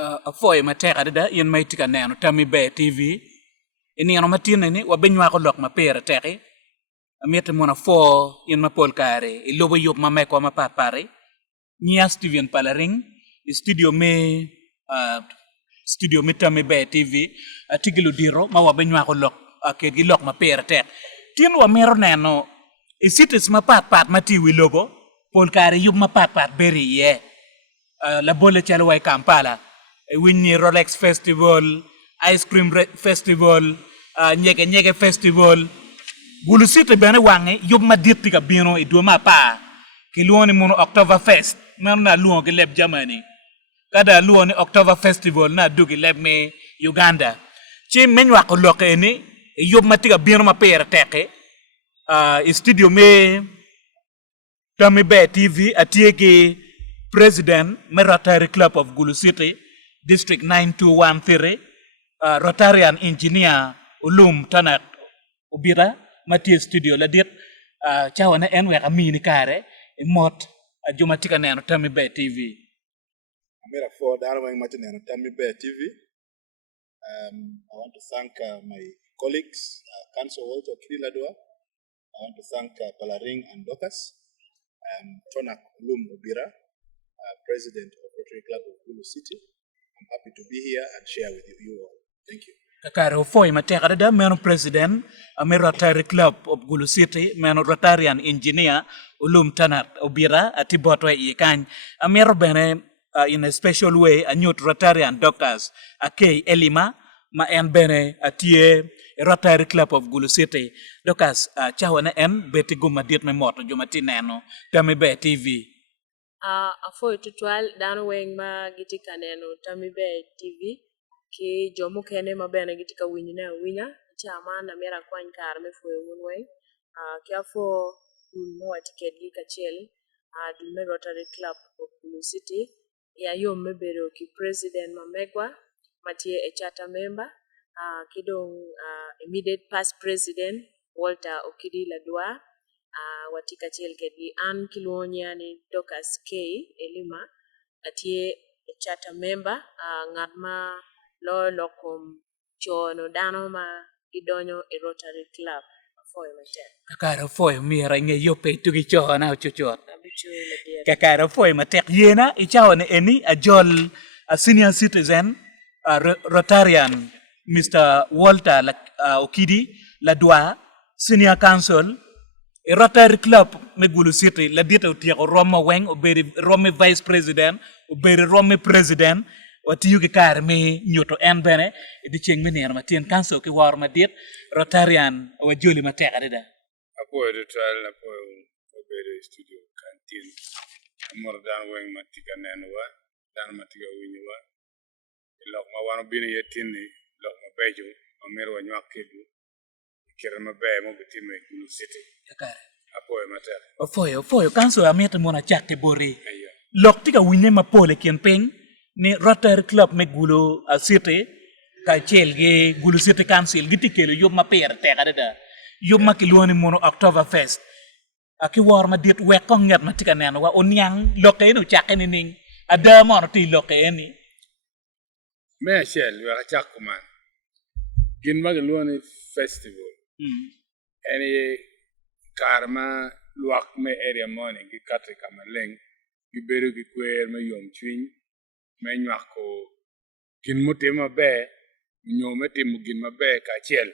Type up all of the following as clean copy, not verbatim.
a foi ma teka da yen mai tika neno tami be TV ini ano matin ni wa benwa ko lok ma pere teki amiete mona fo yen ma pol kare e lobo yop ma me ko ma papare nia Steven Palaring studio me studio me tami be TV atigilu diro ma wa benwa ko lok ke gi lok ma pere tek tin wa mero neno e sites ma pat ma ti wi lobo pol kare yop ma pat beri ye la bole chalo way Kampala winni Rolex Festival Ice Cream Festival nyege festival Gulu City bene wange yob ma dirti ka bino e do ma pa ki luoni mono October Fest men na luon ke leb Germany kada luoni October Festival na dugi leb me Uganda ci men wa ko lokeni e yob ma tiga bino ma pere teke studio me Tami Be TV atieki President Rotary Club of Gulu City District 9213 Rotarian Engineer Ulum Tanat Ubira Mathieu Studio la dit chawana en we amini kare mot jumatika neno Tami Be TV Amira for Darwin Martin and Tami Be TV. I want to thank my colleagues, Council Walter Kiladua. I want to thank Palaring and Docas, Tonak Ulum Ubira, President of Rotary Club of Gulu City. I'm happy to be here and share with you all. Thank you. Kakaro foi mateka da meno President Rotary Club of Gulu City, meno Rotarian Engineer Ulum Tanat Ubira atibotwe ikany. Amero bene in a special way a new Rotarian Doctors Akei Elima ma en bene atie Rotary Club of Gulu City. Doctors chawana en beti guma dit me moto jumati neno Tami Be TV. Afo tutual dano weng ma gitika neno Tami Be TV ki jomu kene ma bene gitika winyina winya chama na mera kwany kar me fo wonwe ki afo dul mo ticket gi kachel dul me Rotary Club of Gulu City ya yo me bero ki President Mamegwa matie a charter member kidong immediate past President Walter Okidi Ladwa watika chel kedi an kilonya ni Docas K Elima atie a charter member ngadma lo lokom chono dano ma idonyo e Rotary Club foi mate Kakaro foi mira nge yope tugi chona chuchot kakaro foi mate yena ichaone eni a jol a senior citizen Rotarian Mr. Walter Okidi Ladwa Senior Council e Rotary Club me Gulu City la dita utiako Roma Weng oberi Rome Vice President oberi Rome President wati yugi kar me nyoto en bene di cheng me ner matien council ki war ma dit Rotarian wa joli ma tek adida apo de trial apo oberi studio kantin amor dan Weng matika nenwa dan matika winywa lok ma wano bini yetini lok ma bejo ma mero wa nyakedu kira ma be mo bitime Gulu City kakare apo matek ofoyo council amete mona chatte bori lok tika winne ma pole kien peng ni Rotary Club me Gulu City ka chelge Gulu City Council gitikelo yob ma pere tek adida yob ma kiloni mono October Fest aki war ma dit wekko ngat matika neno wa onyang lokeno chakeni ning adamo ti lokeni me shell we chakuman gin magaloni festival any karma luak me area morning gi katre kamaleng gi beru gi kwer me yom twin me nyako gin mutema be nyome tim gin mabe ka chel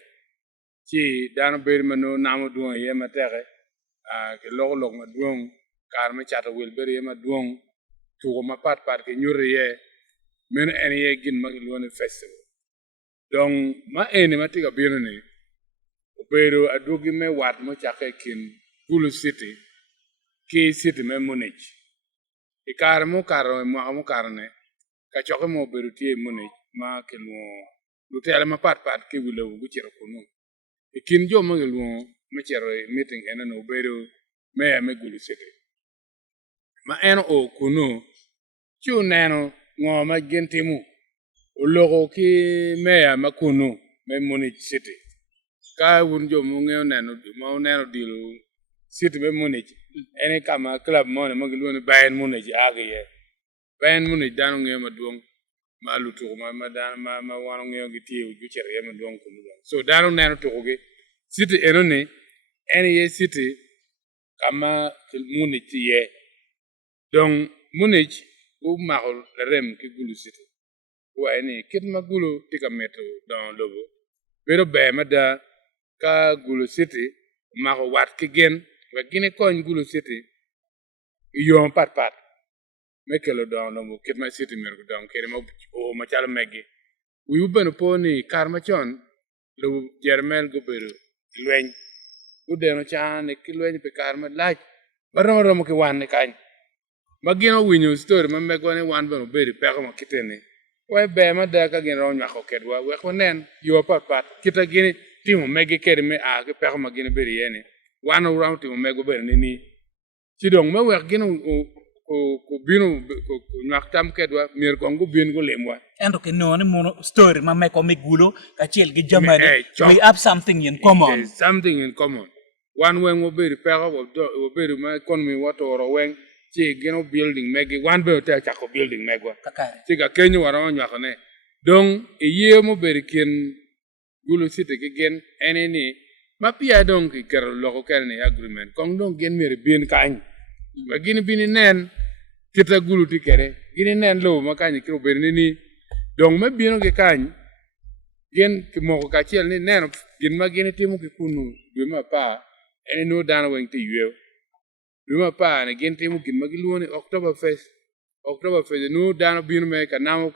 chi dan ber mano namo duon ye matere ke log ma duon karma chata wel ber ye ma duon tugo ma pat ke nyure ye men en ye gin magaloni festival donc ma ene matiga bino ni obero adogi me wat mo chake kin Gulu City ki city me Munich ikar mo karo mo karne ka choke mo beru tie Munich ma ke mo lutel ma pat ke wilo gu chero kuno ikin jo mo gelu me chero meeting ena no obero me Gulu City ma eno o kuno chu neno ngo ma gentimu ologo ki meya makuno me Munich City ka wun jo mo ngeo neno dilo City me Munich ene kama club mo ne mo gelu ni Bayern Munich age ye Bayern Munich dano ngeo maduong ma lutu ma dan ma wano ngeo gi tiyo ju chere yema don ko don so dano neno to ge city enone any city kama munich ye donc munich u mahol rem ki Gulu City wa ni kit ma Gulu tika meto dans lobo pero be mada ka Gulu City maho wat ki gen wa gine koñ Gulu City yon pat mekelo don lobo kit ma city mer don kere ma o ma chalo megi wi ubeno poni karma chon lo jermel go beru lwen udeno chan ki lwen pe karma lach baromo ki wan ne kany magino winyo story ma mego ne wan beno beri peko ma kitene we be ma da ka gin ron nyako kedwa we konen yo pat kita gini timo megi kede me a ke peko ma gini beri yene wan round timo mego beri ni sidong ma we gino ko bino ko nyaktam kedwa mir kongo bin go lemwa endo ke no mono story ma me ko me Gulu ka chel gi jamani we have something in common there's something in common one when we beri peko wo beri ma economy wato ro wen ci geno building megi wan be ta chako building megwa kakare ci ga kenyu waro nyako ne donc e ye mo beri ken Gulu City ki gen eneni ma pia donc ki kero loko ken agreement kong donc gen mere bien kañ ba gini bini nen kita Gulu ti kere gini nen lo ma kañ ki beri ni donc ma bino ki kañ gen ki moko ka chiel ni nen gin ma gini timu ki kunu bi ma pa ene no dana wen ti yew Luma pa ne gen temu kin magi luoni October Fest no dano bino me ka namo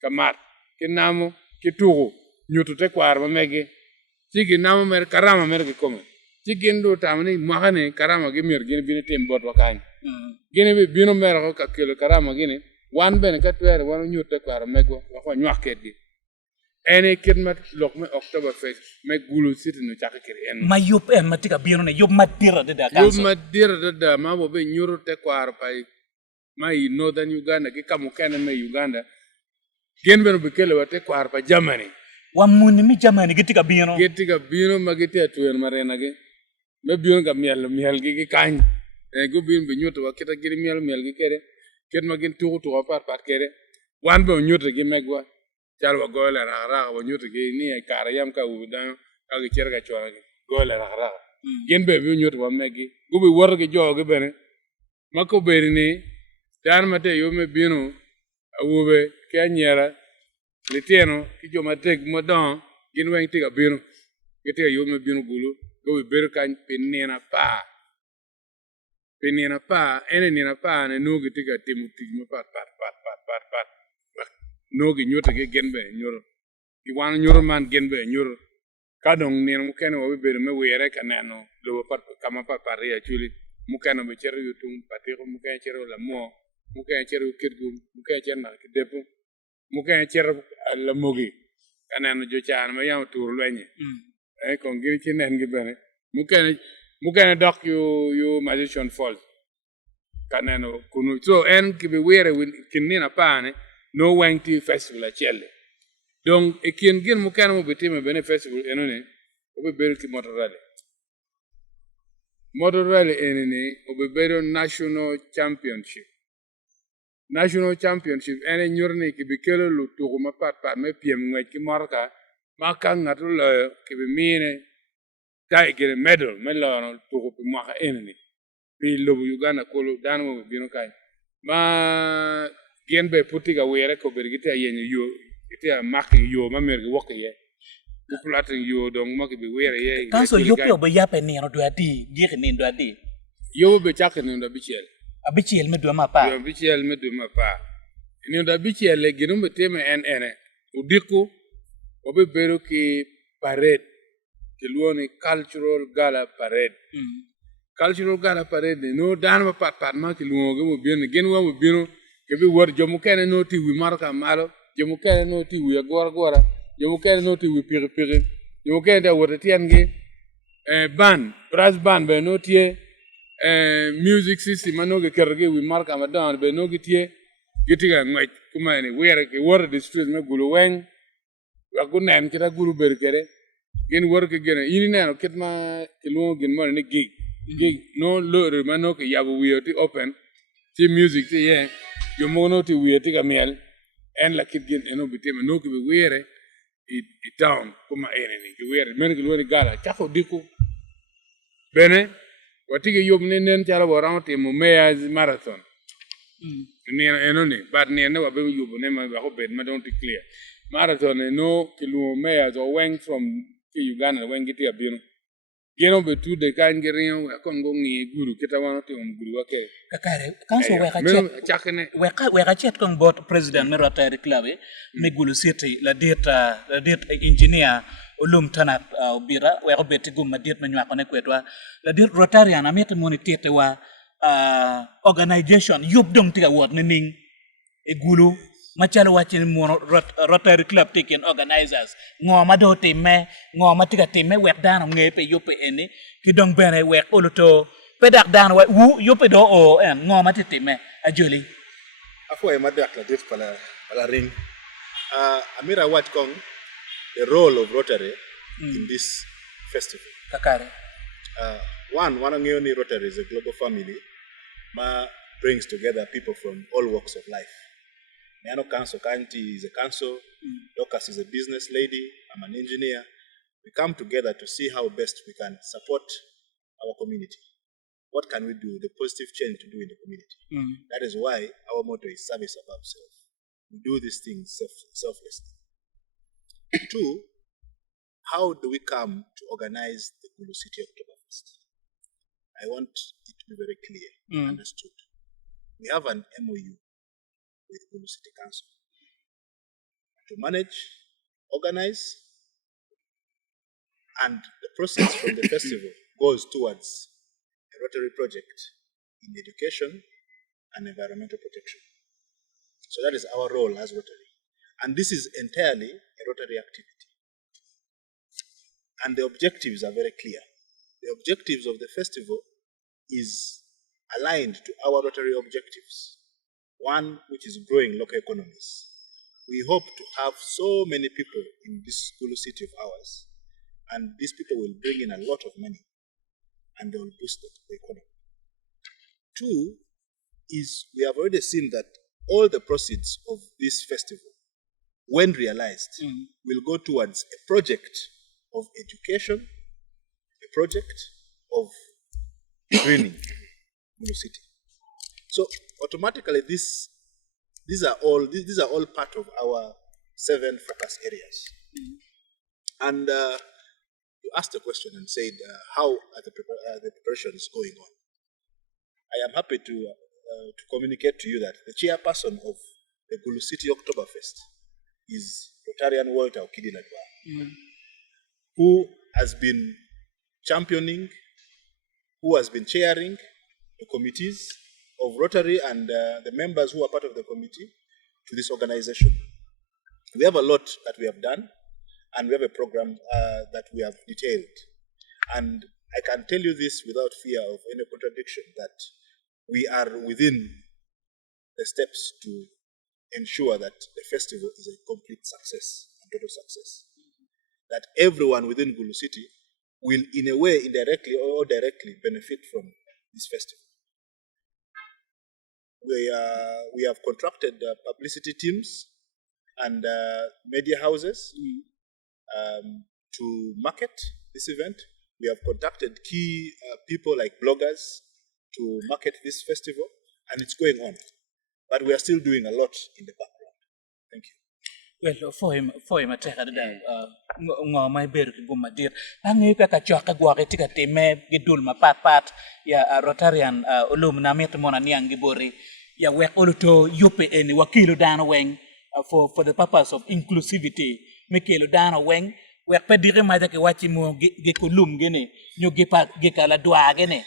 ka mat ke namo ke tugo nyuto te kwar ma mege sigi namo mer karama mer ke komme sigi ndo tamani magane karama ge mer gen bino tem bot wakany gene be bino mer ko ka kelo karama gene wan ben ka twer wan nyuto te kwar mego ko nyak keddi ene kidmat lok me October Fest me Gulu City no chaka kiri en ma yup ma tika bino ne yup ma dira de da kanso yup ma dira de ma bo be nyuru te kwar pai mai northern Uganda ki kamu kene me Uganda gen beno be kele wate kwar pa Germany wa muni mi Germany gitika bino ma giti atuen marena ge me bino ga miel gi kany e go bin be nyuto wa kita giri miel gi kere ket ma gen tugu pat kere wan be nyuto gi megwa Chalwa gole raga wa nyuto gi ni kara yam ka udan ka gi cerga chwa gole raga gen be nyuto wa megi gubi wor gi jo gi bene mako beri ni dan mate yo me bino awube ke anyera litieno ki jo mate mo don gin wen tiga bino kete yo me bino Gulu go beru kan pinena pa ene nina pa ne no gi tiga timu tigmo pat no gi nyuto gi genbe nyuro gi wan nyuro man genbe nyuro kadong nen mu kene wo be me were kaneno lo pat kama pat ya chuli mu kene be cheru yutum patiko mu kene cheru la mo mu kene cheru kitgu mu kene cheru na kidepu mu kene cheru la mogi kaneno jo chan ma yam tur lwenye e kon gi chinen gi bene mu kene dok yo magician falls kaneno kunu so en ki be were kinina pane no wenti festival achelle donc e kien gen mu kana mo betime bene festival enone obe bero ki motor rally enene obe bero national championship ene nyorne ki be kelo lu tugo ma pat me piem ngwe ki marka ma kan ngatu lo ki be mine tai gere medal me lo no tugo pe ma enene bi lo Uganda ko dan mo bino kai ma gen be putiga were ko bergite yen yo ite mak yo ma merge wok ye ku platin yo dong mak be were ye kanso yup yo be yape ne no do adi gi ne do adi yo be chak ne ndo bichel abichel me do ma pa yo bichel me do ma pa ni ndo bichel le ginu be teme ene udiku obe bero ki parade ke luoni cultural gala parade no dan ma pat ma ki luogo mo bien gen wa mo bino ke bi wor jomu kene no ti wi marka malo jomu kene no ti wi gora jomu kene no ti wi pire jomu kene da wor tiangi brass band be no tie music system no ge kerge wi marka ma dan be no gitie gitiga ngwaj kuma ni were ke wor the street me Gulu wen wa gunen kita Gulu berkere gen wor ke gene yini neno kitma ke lo gen mo ni gig no lo ma no ke yabu wi ti open ti music ti ye yo mono ti wi ti ga miel en la kit gen eno bitema no ki be were i town kuma ene ni ki were men ki woni gala chako diku bene watige yob nen chala boramo timo mayor's marathon ni eno ni but ni ne wabe yob ne ma ba ko bed ma don't clear marathon no ki lu mayor's or went from Uganda when get abino geno be tu de kan gerin kon go ngi guru kita wano timo guru wake kakare kanso weka chet kong bot president me Rotary Club me Gulu City la dit engineer ulum tanat bira weka beti gum ma dit menwa kone kwetwa la dit Rotarian amete monitete wa organization yub dong tiga wot ning e Gulu machalo wachin mono Rotary Club taken organizers ngoma do timme ngoma tiga timme wek dano ngepe yope eni kidong bene wek uluto pedak dano wu yope do o en ngoma timme ajoli Afo e madak la dit pala ring. Amira wat kong the role of Rotary in this festival. kakare One ngayoni Rotary is a global family ma brings together people from all walks of life. Miano Council County is a council, Docas is a business lady, I'm an engineer. We come together to see how best we can support our community. What can we do, the positive change to do in the community? That is why our motto is service above self. We do these things selflessly. Two, how do we come to organize the Gulu City Oktoberfest? I want it to be very clear, understood. We have an MOU with Gulu City Council to manage, organize, and the process from the festival goes towards a Rotary project in education and environmental protection. So that is our role as Rotary. And this is entirely a Rotary activity. And the objectives are very clear. The objectives of the festival is aligned to our Rotary objectives. One, which is growing local economies. We hope to have so many people in this Gulu City of ours, and these people will bring in a lot of money, and they will boost the economy. Two, is we have already seen that all the proceeds of this festival, when realized, will go towards a project of education, a project of greening Gulu City. So automatically, these are all part of our 7 focus areas. And you asked a question and said, how are the preparations going on? I am happy to communicate to you that the chairperson of the Gulu City Oktoberfest is Rotarian Walter Okidiladwa, who has been championing, who has been chairing the committees of Rotary and the members who are part of the committee to this organization. We have a lot that we have done, and we have a program that we have detailed. And I can tell you this without fear of any contradiction, that we are within the steps to ensure that the festival is a complete success and total success. That everyone within Gulu City will, in a way, indirectly or directly, benefit from this festival. We have contracted publicity teams and media houses to market this event. We have contacted key people like bloggers to market this festival, and it's going on. But we are still doing a lot in the background. Thank you. well for him ateka da ngo mai ber ki gumma dir angi ka choka gwa ke tika teme gidul mapat ya Rotarian ulum na met mona niangi bori ya wek oluto yupe eni wakilo dano weng for the purpose of inclusivity mekelo dano weng wek pedire maja ke wachi mo ge kulum gene nyo ge kala dwa gene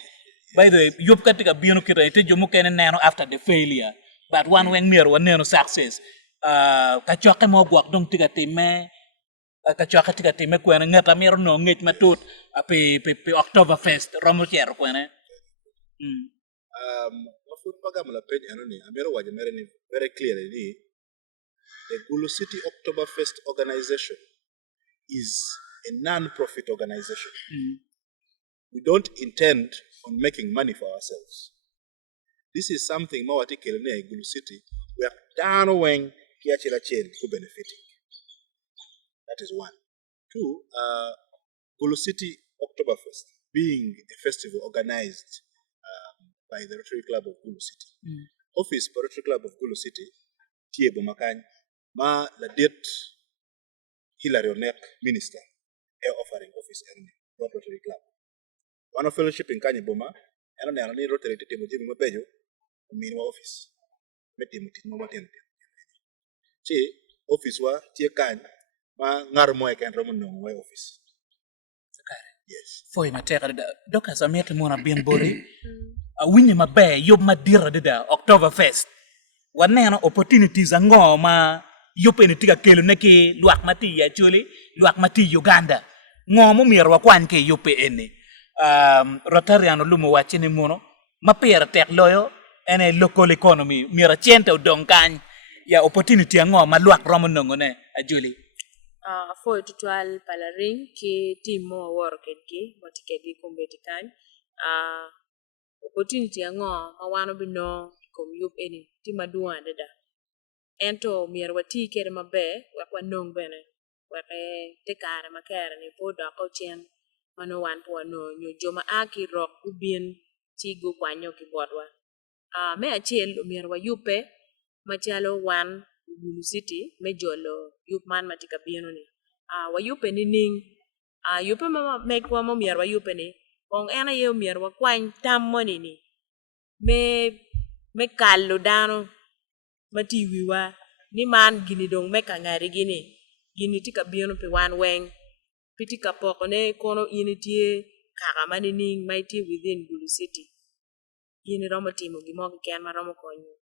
by the way yup katika bionu kira ite jomu kene neno after the failure but one weng mir one neno success ka choke mo gwak dong tiga time ka choke tiga time kwene ngata mir no ngej matut pe Oktoberfest romo cher kwene very clearly, the Gulu City Oktoberfest organization is a non-profit organization. We don't intend on making money for ourselves. This is something more particularly in Gulu City. We are down when kiachila chen ku benefiting. That is one. Two, Gulu City Oktoberfest being a festival organized by the Rotary Club of Gulu City. Office for Rotary Club of Gulu City, tie Bomakany, ma la date Hilary Onek minister, offering office and Rotary Club. One fellowship in Kanye Boma, and I need Rotary to Jimmy Mabejo, mean office. Che office wa tie Kanye, ma ngarmo can Roman no office. Yes. Foi matera da doka samete mona bien bori. A winni mabe yob madira da Oktoberfest. Wanena opportunities ngo ma yope ni tiga kelo neki luak mati ya chuli, luak mati Uganda. Ngo mo mirwa kwan ke yope ene. Rotariano lumo wachini mono. Mapera tek loyo ene local economy. Mira chente udongkany ya opportunity ngo ma luak romo nongone a Julie. Foi tutual palaring ki team mo work ki motike di kombeti kan opportunity ngo mawano bino kom yup eni ti maduan deda ento mier wati kere mabe wakwa nong bene wake tekare makere ni podo ko chen mano wan po no nyo joma aki rock ubien ti go kwanyo ki bodwa me achiel mier wa yupe machalo wan Gulu City me jolo yup man matika bieno ni wa yupe ni ning yupe mama mekwa mo mier wa yupe ni kong ena ye mier wa kwany tam moni ni me kallo dano mati wiwa ni man gini dong me kangari gini tika bieno pe wan weng pitika poko ne kono initie kaka mani ning mighty within Gulu City yini romo timo gimo ken ma romo konyo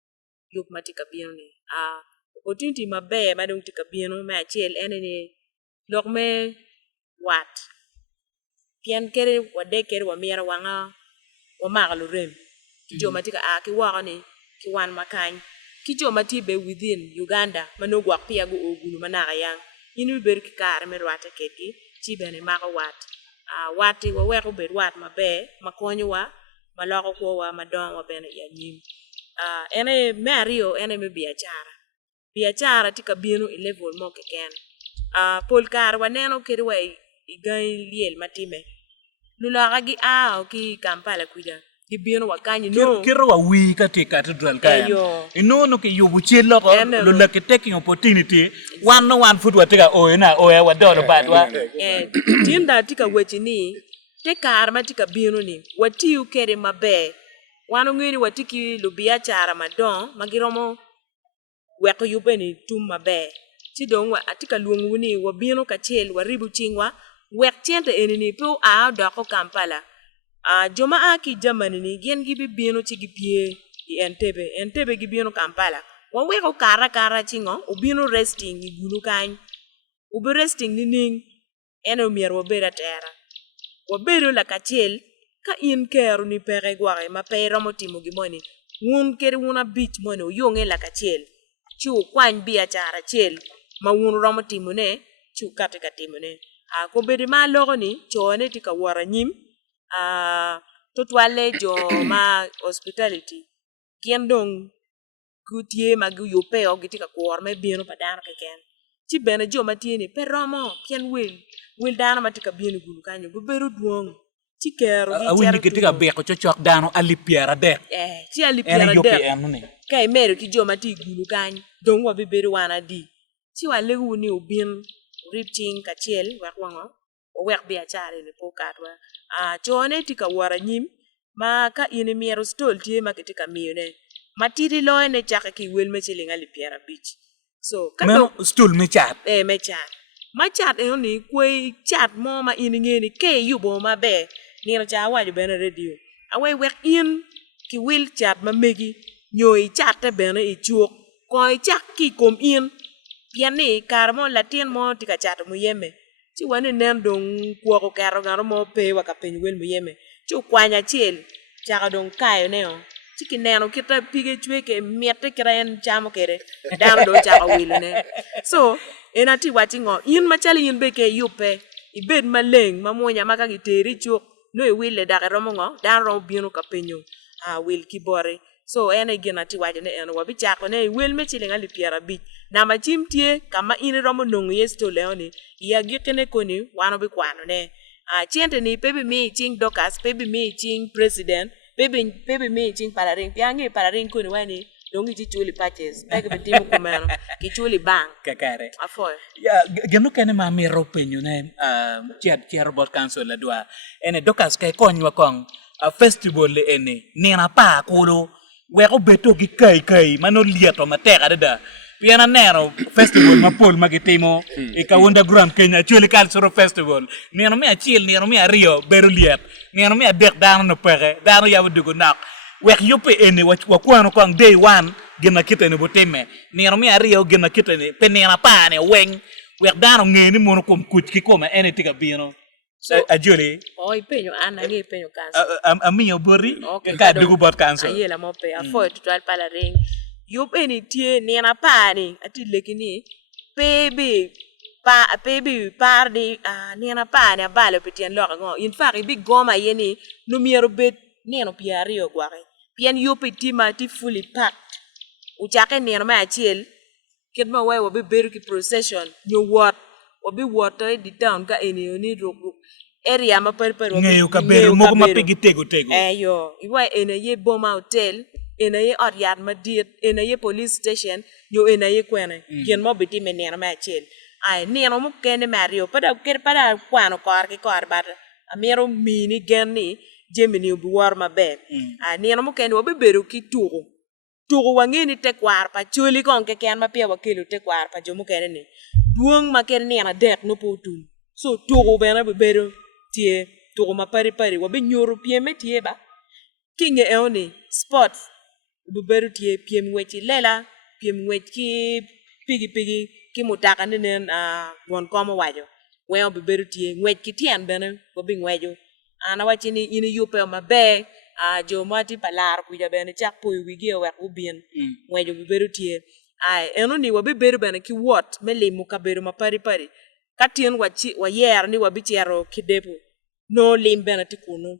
yup matika bieno ni opportunity mabe madong tika bieno me achiel enene lok me wat pien kere wade kere wa miera wanga wa magalo rem ki joma tika ki wako ni ki wan makany ki joma ti be within Uganda mano gwak pia go ogulu manaka yang inu ber ki kare me rwata keki ti bene mako wat wati wa weko ber wat mabe makonyo wa maloko ko wa madon wa bene ya nyim ene me ario ene me biachara tika bieno i level mo keken pol kar waneno kere wa igai liel matime lulaga gi ki Kampala kuja gi bieno wakanyi no Kiro wa wi ka te cathedral kaya inono ke yubu chelo ko lula ke taking opportunity one foot wa tika na wa dolo badwa tinda tika wechi ni te kar matika bieno ni watiu kere mabe wano ngini watiki lubiachara madon magiromo weko yubeni tum mabe ti dong wa atika luongu ni wa bieno kachel wa ribu chingwa wek tiente enini pu doko Kampala joma aki Germany ni gen gibi bieno chi gipie i Entebbe gi bieno Kampala wa weko kara chingo ubieno resting i Gulu kany ubi resting ni ning eno mier wa bera tera wa bero la kachel ka in kero ni pere gware ma pero motimo gimoni wun kere wuna beach moni uyonge la kachel chu kwany biachara chel ma wun romo timone chu katika timone ko bedi ma logo ni chone tika wara nyim totwale jo ma hospitality kien dong kutie ma gu yupe o gitika kwor me bieno padano keken ti bene jo matieni per romo kien wil dano matika bieno Gulu kanyo beberu duong ti kero gi awini ketika beko chochok dano alipiara de ti alipiara de ene kai mero ki jo mati Gulu kanyo dong wa beberu wana di ti wa legu ni ubin ripching kachiel wakwango wek biachara ni pokatwa chone tika wara nyim ma ka ine miero stol tie ma ketika mione matiri loe ne chaka ki wel mechiling ali piera beach so meno stool me chat ma chat ni kwe chat mo ma ine ngeni ke yubo ma be ni ra cha wa bene radio awe wek in ki wil chat ma megi nyoi chat te bene i chuok ko chak ki kom in piani karmo latin mo tika chat mu yeme ti wane nen dong kuoko karo ngaro mo pe wa ka peny wel mu yeme ti kwanya chiel chaka dong kayo neo ti kineno kita pige chweke miete kren chamo kere dam do chaka wil ne so ena ti watingo in machali in be ke yupe ibed maleng mamonya maka giteri chuk no e wil le dake romo ngo dan ro bieno ka penyo wil kibore so ene gina ti waje ne ene wabi chako ne wel me chilinga li piera bi na ma chim tie kama in romo nungu yesto leoni ya gikene koni wano bi kwano ne chiente ni pebi mi ching dokas pebi mi ching president pebi mi ching pararing piangi pararing koni wani dongi ti chuli patches pebi bitimu kumeno ki chuli bang kakare afoy ya geno kene ma mi ropenyo ne chair board council la dwa ene dokas kay konywa kong festival le ene nena pa kulo we ko beto gi kai mano lieto mateka dada piana nero festival ma pol magitimo e ka underground Kenya chuli cultural festival neno mi achil neno mi ario beru liet neno mi adek dano no pere dano ya wudugo nak we yope ene wa kwano kong day one gena kitene boteme neno mi ario gena kitene penena pa ne weng we dano ngeni mono kom kuch ki koma ene tiga bino ajuli oi penyo anangi penyo kanso amiyo bori ka dugu bot council ayela mo pe afoy tutal pala ring yup eni tie nena pani ati lekini pebi pardi nena pani abalo petien loka ngo in fact big goma yeni numiero bet neno piario gware pien yup itima ti fully packed uchake neno ma achiel kedma wai wabi beru ki procession nyo wat wabi water di town ka eni oni rok area ma par ngeyo ka beru mogo ma pigi tego eyo iwa ene ye boma hotel ene ye oriat madiet ene ye police station yo ene ye kwene gen mo biti me neno ma chiel ai neno mo kene mario pada kwano kor bar amero mini genni jemini obuwar maber ai neno mo kene wabe beru ki tugo wangeni te kwar pa choli kon ke ken ma pia wakelo te kwar pa jomo kene ni duong ma ken nena dek no potum so tugo bena be beru tie tugo ma pari wabe nyoro pieme tie ba kinge eoni sports beberu tie piem wechi lela piem wechi pigi ki mutaka nenen won komo wajo weo beberu tie wechi tien bene wabe ngwejo ana wachi ni ini yupe ma be jo mati palar kuja bene chak po wigi wek ubien ngwejo beberu tie ai enoni wabe beru bene ki wot melimu ka beru ma pari katien wa yer ni wabi chero kidepo no limbe na tikunu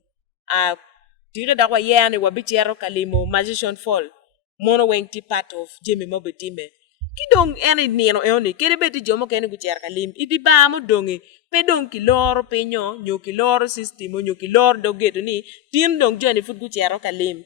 tire da kwa yani wabi chero kalimo magician fall mono weng ti part of jemi mo betime kidong ene nino eoni kere beti jomo kene gu cher kalim idi ba mo dongi pe dong ki loro pinyo nyo ki loro system nyo ki loro dogedo ni tin dong joni fut gu chero kalim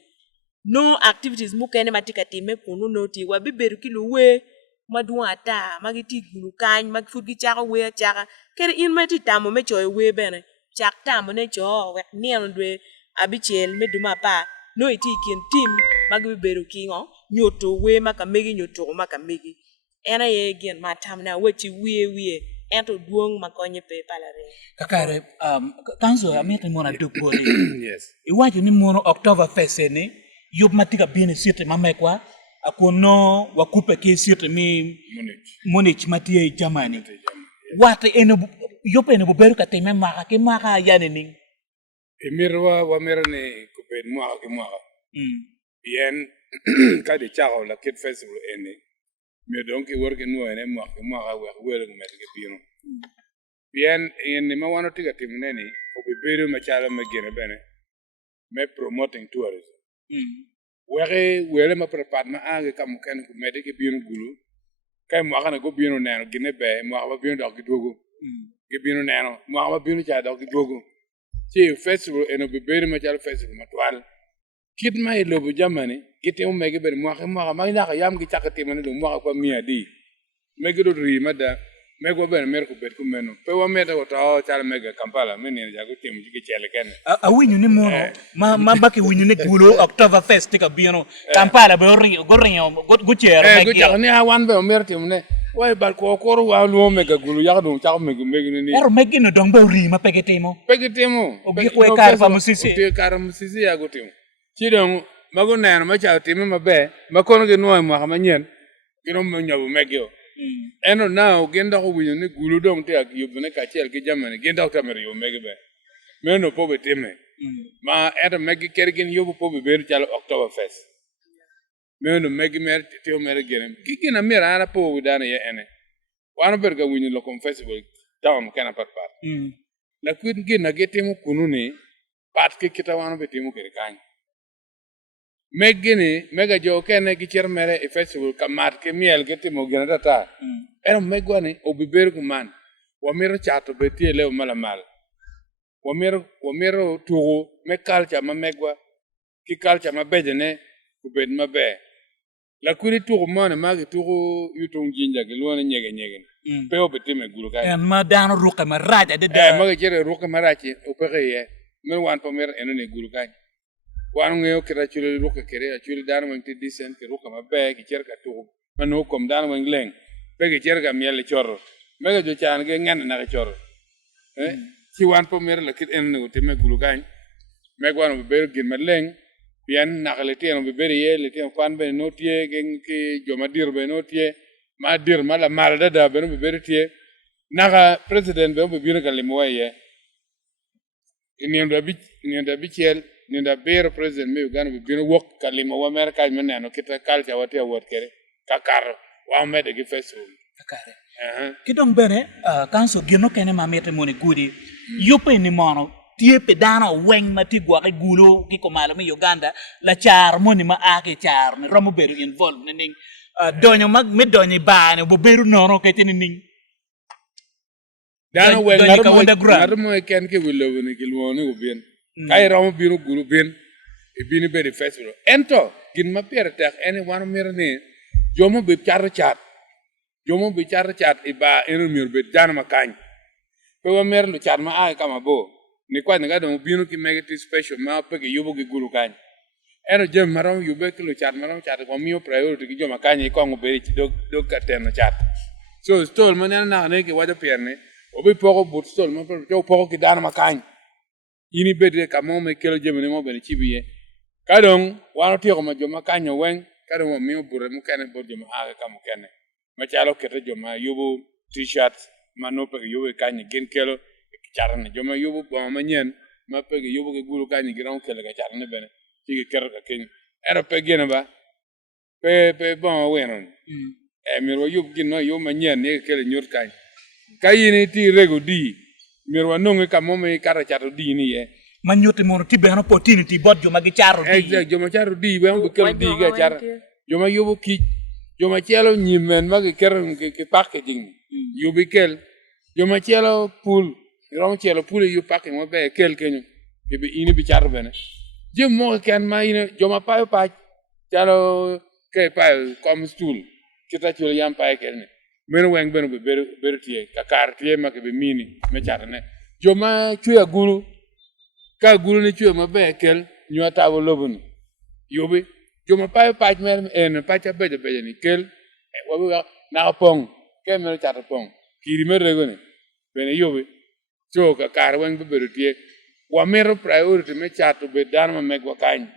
no activities mu kene matika time kunu no ti wabi beru kilo we madwa ata magiti gulu kany mag fut gi chaka we chaka kere in mati tamo me choy we bene chak tamo ne cho wek nino dwe abichel meduma pa no iti kin team magbi beru kingo nyoto we makamegi nyoto makamegi ena ye gen matamna wechi wie ento duong makonye pe palare kakare kanzo amete mona dupori Yes. iwaje ni mono October fest ni yub matika bine site mamekwa akono wakupe ke site mi Munich matie Germany wate ene yope ene buberu kateme maka yani ning Emirwa wa merane kuped mwaka bien kadi chao la kid festival ene me donki worke no ene mwaka wa wele ngumete pino bien ene ma wano tiga timneni obiberu machala megene bene me promoting tourism wele ma prepat ma age kam ken ku mede ke bino gulu kay mwaka na go bino neno gine be mwaka ba bino dog dogo ke bino neno mwaka ba bino cha dog dogo ci festival eno beberu machala festival matwal kit ma ilobu jamani kite mo mege ben mwaka ma ina ka yam gi chakati man do mwaka kwa mia di mege do ri mada mego ben merko bet ku meno pe wa meta ko taw chala mega Kampala meni ja ko tim gi chele ken a winyu ni mono ma baki winyu ni gulo October fest ka bino Kampala be go cher go ja ni ha wan be mertim ne way bal ko wa lo mega gulu ya do cha mega ni ero megi no dong be ri ma pegetemo obi ko kar fa musisi te kar musisi ya go tim ci dong mago neno ma cha tim ma be ma kono ge no ma ma nyen gino mo nyabu megyo eno now genda ko winyo ni gulu dong te ak yobne ka chel ki jamane genda ko tamere yo mege be meno po be time ma eta mege kergin yobu po be ber chalo October fest meno mege mer te o mere gene kikina mera ara po widana ye ene wana berga winyo lo festival town kana pat la kwin gina getimo kununi pat ke kita wana be timo kere kany megini mega jo kene gi cher mere e festival kamat ke miel ke timo gina data ero megwani obiber kuman wamiro chato betie leo malamal wamiro tugo me culture ma megwa ki culture ma bejene kubed mabe la kuri tugo mane magi tugo yutung jinja ke luone nyege peo betime gulu kai en ma dano ruke ma raja de magi chere ruke marachi opeke ye me wan pomer enone gulu kai wan ngeo kira chule ruke kere achule dano mangti decent ke ruke mabe ki cher ka tugo mano kom dano mang leng pe ki cher ka miel choro mega jo chan ge ngen na choro si wan pomer la kit enone utime gulu kai megwan be gin maleng bien nakaletian be ye letian kwan be notie gen ki jomadir be notie ma dir mala malda da be no be tie naka president be bi ka limoye nienda bichel nienda ber president me Uganda be no wok kalimo wa America me neno kita culture wati awot kere kakar wa mede gi festival kakare kidong bene kanso gino kene ma mete moni gudi yope ni mono tie pedano weng mati gwa ke Gulu ki komalo mi Uganda la char moni ma ake char ne romo beru involved ne ning donyo mag me donyo baane bo beru nono ke tin ning dano weng narmo ken ke wilo ne kilwoni ubien kai romo biro Gulu bien e bini be the festival ento gin ma pier tek ene wano mirne jomo be chat e ba eno mir be dano makany pe wa mer lu chat ma ai kama bo ni kwa nga don binu ki megati special ma pe ki yubo ki Gulu kan ero jem maram yube ki lu chat maram chat ko miyo priority ki joma kan ko ngo be ci do ka ten chat so stol man na ne ki wada pierne obi poko but stol man pe poko ki dana makany ini bede ka mo me kelo jem ne mo be ci biye ka don wano ti ko ma joma kan wen ka don mo miyo bure mu kan bo joma aga ka mo kene ma chalo kete joma yubo t-shirt mano pe yubo kan gen kelo charne joma yubu bo manyen ma pe yubu ke Gulu kan gi ron kele ga charne bene ti ker ka ken era pe gene ba pe bon wenon mirwa yub gin no yo manyen ne kele nyur kan kayini ti rego di mirwa nonge ka mo me kara chato di ni ye manyote mono ti beno opportunity bot joma gi charo di exact joma charo di be mo kele di ga char joma yubu ki joma chelo nyimen ma ke ker ke packaging yubi kel joma chelo pool rom chelo pule yu pake mo be kel kenyo ke be ini bi char bene jem mo kan ma ine joma pa chalo ke pa kom stool kita chul yam pa kel ne men weng bene be ber tie kakar tie ma ke be mini me char ne joma chuya Gulu ka Gulu ne chuya ma be kel nyota wo lobun yobe joma pa mer en pa cha be ni kel wo na pong ke me char pong kiri me rego ne bene yobe so ka karwen be berutie wa mero priority me chato be dan ma megwa kan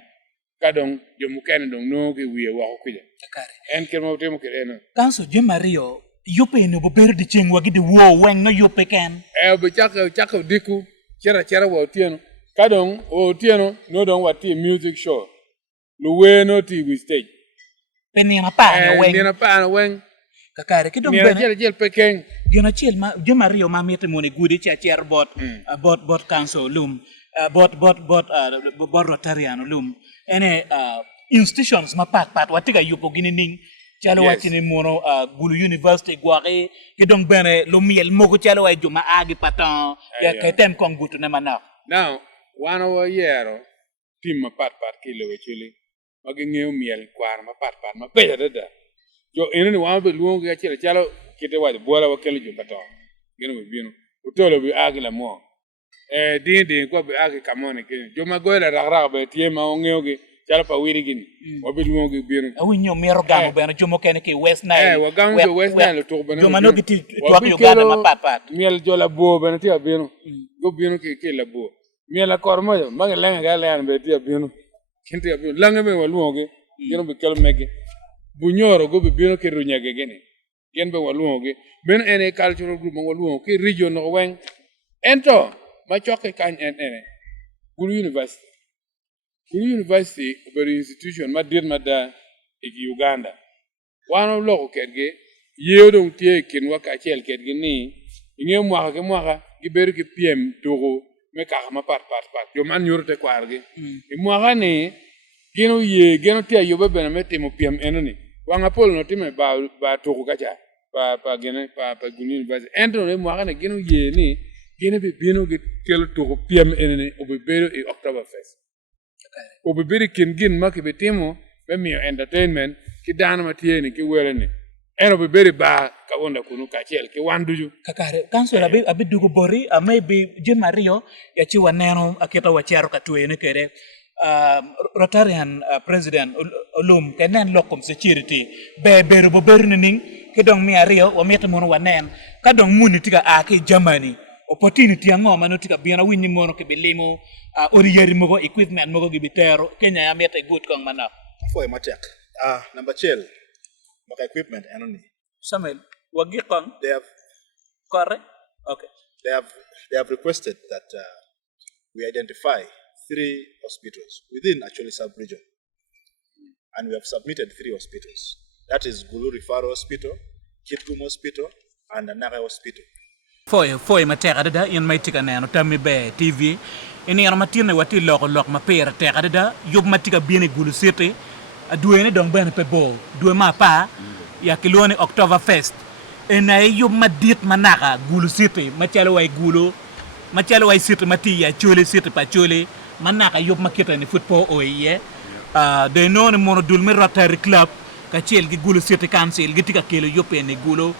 kadong jomu ken dong no ke wiye wa ko kuje kakare en kermo temo ke eno kanso Mario yope no bo beru di chengwa gi de wo weng no yope ken be chaka diku chera wa tieno kadong o tieno no don wa ti music show lu we no ti we stage peni ma pa ne weng ni na pa weng kakare kidong ni bene jel peken gina chiel ma Mario ma mete moni gudi cha cher bot council lum bot Rotarian lum ene institutions ma pat watiga yupo gini ning chalo watini mono Gulu University gware kidong bene lo miel mogo chalo wa juma agi patan ya ketem kongutu ne mana now one over yero tim ma pat kilo we chuli magi ngeo miel kwar ma pat ma peda da jo ene wa be luongo ga chalo kite wa bola wa kele jo pato gino be bino utolo bi agi la mo din ko be agi kamone ke jo ma goela ragra be tie ma ongeoge chalo pa wiri gini wa be luongo bino awi nyo mero gamo bene jomo kene ke West Nile wa gamo jo West Nile to bene jo mano giti to Uganda ma pat miel jo la bo bene tie bino go bino ke la bo miel la kormo jo ma lenga ga len be tie bino kinte bino langa be wa luongo gino be kelo mege bunyoro go be bino ke runyage gene yen be waluonge ben ene cultural group mo waluonge ke region no wen ento ma choke kan ene Gulu University be institution ma dir ma da e Uganda wano loko ketge yedong tie kin waka chel ketge ni inge mwaka gi ber ke PM togo me ka ma pat yo man yurte kwarge e mwaka ni gino ye gino tia yobe bena meti mo piem enoni wanga pol no time ba toku kacha pa gene pa guni university ento ne mo kana gino ye ni gene be bino ge tel toku piem enoni obe bero e October fest obe beri kin gin make be timo be mi entertainment ki dana matieni ki weleni eno be beri ba ka wonda kunu kachel ki wanduju kakare council abi dugo bori maybe Jim Mario ya chi waneno akita wachero katwene kere Rotarian president Olum kenen lokum security be beru bo berni ning kedong mi ario wa meta mono wanen kadong muni tika ake Germany opportunity ngoma no tika biana winni mono ke belimo oriyeri mogo equipment mogo gibitero Kenya ya meta good kong mana For a matek. Number chill. Maka equipment anoni. Samuel wagi kong They have correct okay they have requested that we identify 3 hospitals within actually sub-region. And we have submitted 3 hospitals. That is Gulu Referral Hospital, Kitgum Hospital, and Nare Hospital. Foi matera da in mai tika nano tammi be TV ini yana matine wati lok ma pera tera da yob matika biene Gulu City duene dong ben pe bo due ma pa ya kiloni October Fest ena yob madit manaka Gulu City machalo way Gulu machalo way City mati ya chole City pa chole manaka yob makita ni football oye de non mono dulmi Rotary Club ka chel gi Gulu City Council gi tika kelo yopene Gulu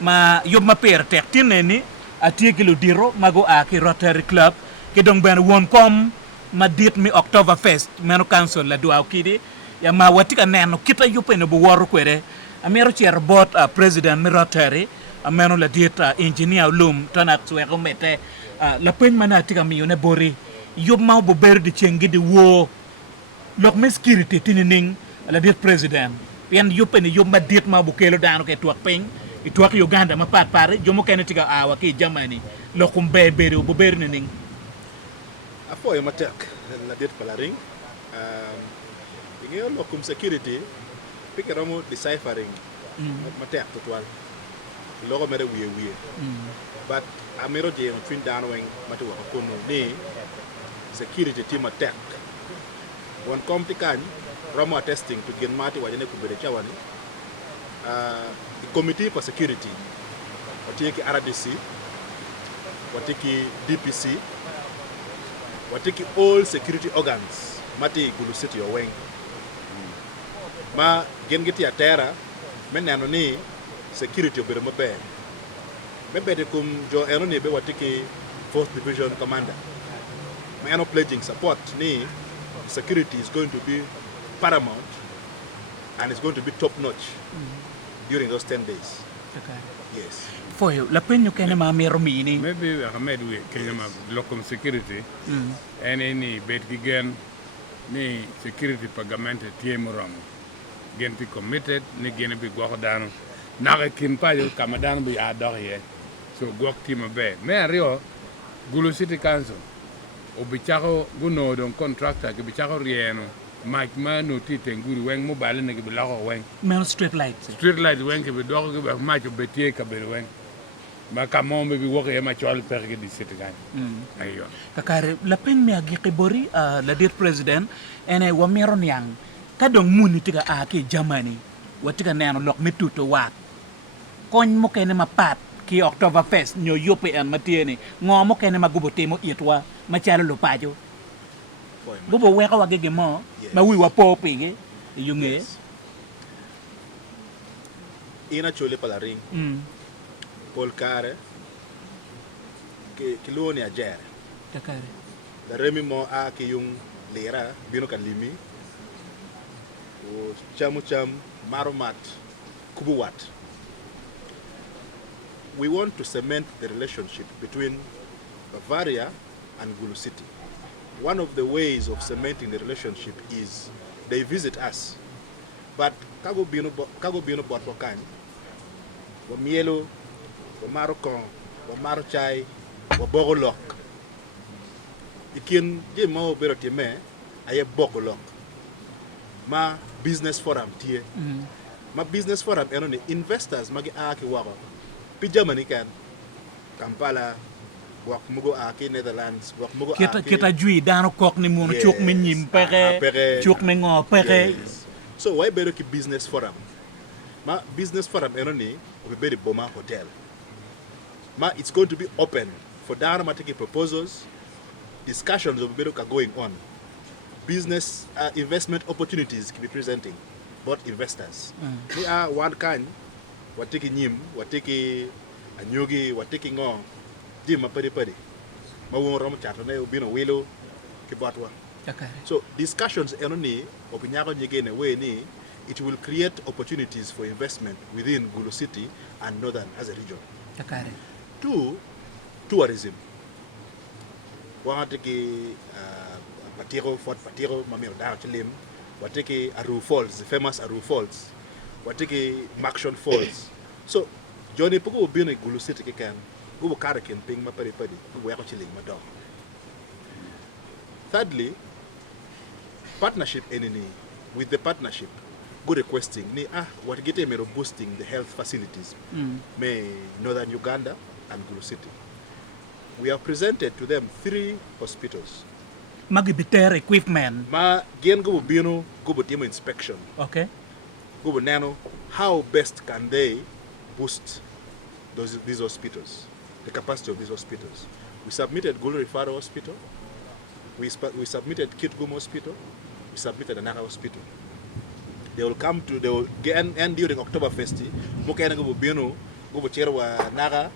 ma yob ma pera tek tineni atie kilo diro mago aki Rotary Club ke dong ben won kom ma dit mi October Fest meno council la duaw kidi ya ma watika neno kita yopene bo woru kwere amero chier bot president mi Rotary ameno la dit engineer Lum tanak swego mete la pen manatika mi ne bori yob ma bo berdi chengi di wo lok me security tinining la dit president yen yopene yob ma dit ma bo kelo dano ke tuak peng ituak Uganda mapat pare jomo kene tiga awa ki Germany lokum be beri bo berni ning For a matek, la dit palaring. Ingeo lokum security, pikiramo deciphering matek total. Logo mere wiye. But amero je on twin down wing matu wakono ni security team attack. One complicant ramo testing to get mati wajene kubere chawani. The committee for security watiki RDC watiki DPC watiki all security organs mati Gulu City oweng ma gengiti atera menano ni security obere maber mebede kum jo eno ni be watiki 4th division commander ma eno pledging support ni security is going to be paramount and it's going to be top notch during those 10 days. okay Yes. for you la penyo kene ma mero mini maybe Ahmed we Kenya ma local security and any bet again ni security pagamente tiemuram gen ti committed ni gen bi go dano na kin pa yo kamadan bi adoriye so go team be me rio Gulu City Council obichako guno don contractor ke bichako rieno Mike man no titen guru weng mobile ne bi lago weng men street light weng ke bi dogo ke ba match betie ka be weng ma kamo be bi woke e ma chol per ke di city gan ayo kakare la pen me agi kibori la dit president ene wa mero nyang kadong muni tiga aki Germany watika neno lok mituto wat kon mo kene mapat ki October Fest nyo yope en matieni ngomo kene magubo temo itwa machalo lo pajo bubo weka wagege mo ma wi wa popige yunge Yes. Ina chole palaring. Paul Kare ke luoni ajere. kakare Da remi mo a ke yung lera bino kan limi. O cham marumat kubuwat. We want to cement the relationship between Bavaria and Gulu City. One of the ways of cementing the relationship is they visit us. But kago bino bot wakan. Wa mielo, wa marokon, wa marochai, wa bogolok. Ikin je mao beroti me aye bogolok. Ma business forum tie. Ma business forum eno ni investors magi aki wako. Pi Germany kan Kampala, wak mugo aki Netherlands wak mugo kita jui dano kok ni mun chuk mi nyim pere chuk mi ngo pere so why better ki business forum ma business forum enoni we be the Boma Hotel ma it's going to be open for dano ma take proposals discussions of better going on business investment opportunities can be presenting both investors we are one kind watiki nyim watiki anyogi watiki ngo jim pari ma won rom chato ne bino wilo ki batwa so discussions enoni obinyako nyigene we ni it will create opportunities for investment within Gulu City and northern as a region two tourism watiki Fort Patiro mamiro da chilim watiki Aru Falls the famous Aru Falls watiki Makshon Falls so Johnny Pugu bino Gulu City kikan go karakin ping ma pari go yako chiling ma dog thirdly partnership enini with the partnership go requesting ni what get me boosting the health facilities me northern Uganda and Gulu City we have presented to them 3 hospitals magibiter equipment ma gen go bino go team inspection okay go nano how best can they boost these hospitals the capacity of these hospitals. We submitted Gulu Referral Hospital, we submitted Kitgum Hospital, we submitted Anaka Hospital. They will end during October Festi, Mokana go Bino, go Cherwa Naga,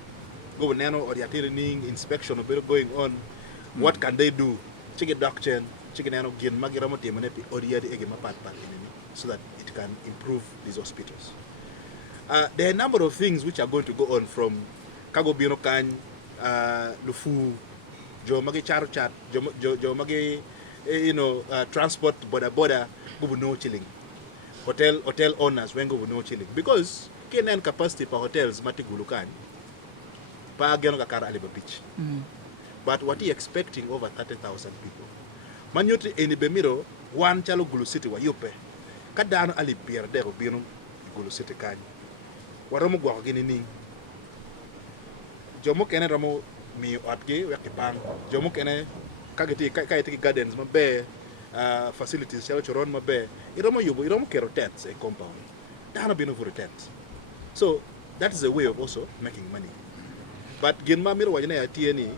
go Nano or the inspection of going on. What can they do? Chicken doctor, chicken nano gain Magiramote Manepi or the Egema Pat so that it can improve these hospitals. There are a number of things which are going to go on from Kago Bino Kan, Lufu, Jo Magi Charo Chat, Jo Magi, transport border, go no chilling. Hotel owners when go no chilling. Because Kenyan capacity for hotels, Mati Gulukan, Pa Geno Kakara Aliba Beach. But what he expecting over 30,000 people. Manyoti eni Bemiro, one chalo Gulu City wa yupe. Kadano Ali Pier de Bino Gulu City Kan. Waromo Gwagini. Jomo kene ramo mi atge weki bang jomo kene kageti gardens mabe facilities chalo choron mabe iromo kero tents a compound dana bino for tent so that is a way of also making money but gin ma miro wajina ya tieni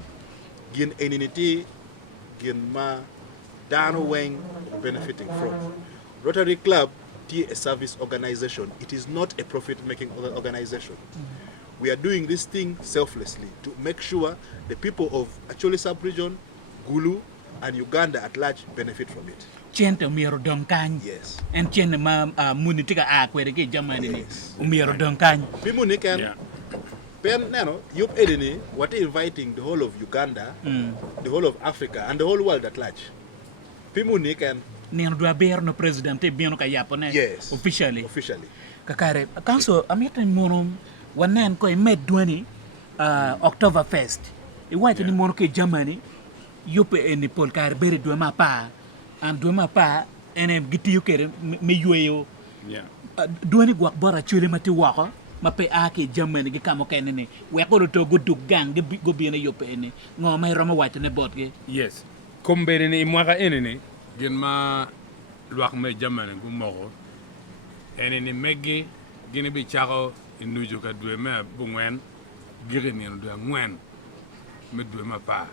gin enity gin ma dano weng benefiting from Rotary Club a service organization. It is not a profit-making organization. We are doing this thing selflessly to make sure the people of Acholi sub-region, Gulu, and Uganda at large benefit from it. Chente umiro donkan. Yes. And chente ma munitika akwere ke jamani ni umiro Yes. donkan. People can you're what inviting the whole of Uganda, the whole of Africa, and the whole world at large. People can Nino dua ber no presidente bieno ka yapone yes officially. Kakare kanso amita mono wanen ko med duani October 1st. E white ni mono ke Germany yope eni pol kar beri dua ma pa and dua ma pa ene giti yukere me yueyo. Yeah. Duani gwak bora chule mati wako mape ake Germany gi kamo kenene we ko to gudu gang go biene yope eni ngo may roma white ne botge. Yes. Kombere ni mwaka enene gen ma luak me jamane gu moko enene megi gene bi chako inuju ka dwe me bungwen gire ni ndo ngwen me dwe ma pa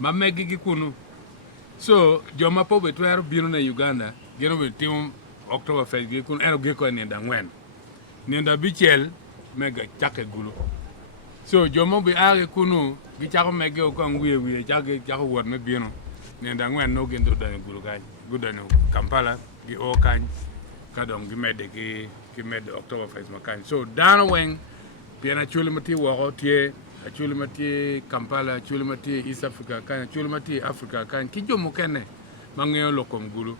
ma megi gi kunu so joma po betwero bino na Uganda geno be tim October 1 gi kun ero gi ko ni nda ngwen ni nda bichel mega chake Gulu so joma bi are kunu gi chako megi ko ngwe chako wor me bino ni nda ngwen no gendo da Gulu kan gudano Kampala gi o kan kadong gi mede ki mede October 1 makan so dana weng piana chuli mati wo tie chuli mati Kampala chuli mati East Africa kan chuli mati Africa kan ki jomo kene mangeo lokom Gulu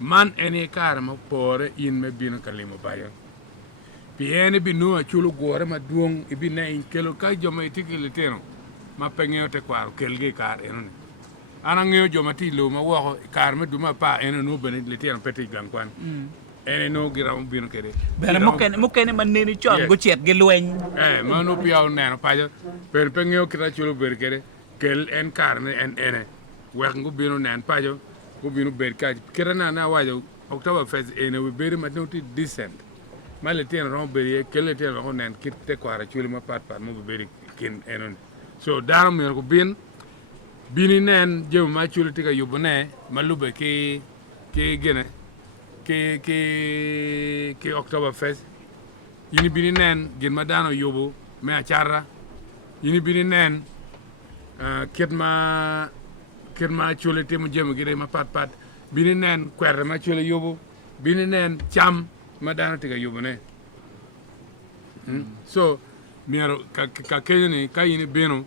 man ene kar ma pore in me bino kalimo bayo piene binu chulu gore ma duong ibi ne in kelo ka jomo itikile teno ma pengeo te kwaro kelge kar enone anangeo joma ti lo ma wo kar me duma pa ene no bene le tian peti gankwan ene no gira bino kede Bele mokene man neni chon go chet ge lueny. manu piao neno pa per pengeo kira chulo ber kede kel en karne en ene wer ngu binu nen pajo ngu binu ber ka kirana na wajo October Fest ene we beri matnuti decent male tien ron beri kel tien ron nen kitte ko ara chuli ma pat mo beri kin enon so daram yor ko bini nen je ma chuli tika yubune malube ki gene ki October Fest yini bini nen gen madano yobu me achara yini bini nen kirma chule temu jemu gire ma pat bini nen kwer ma chule yobu bini nen cham madano tiga yobu ne so miaro ka kayini kayini bino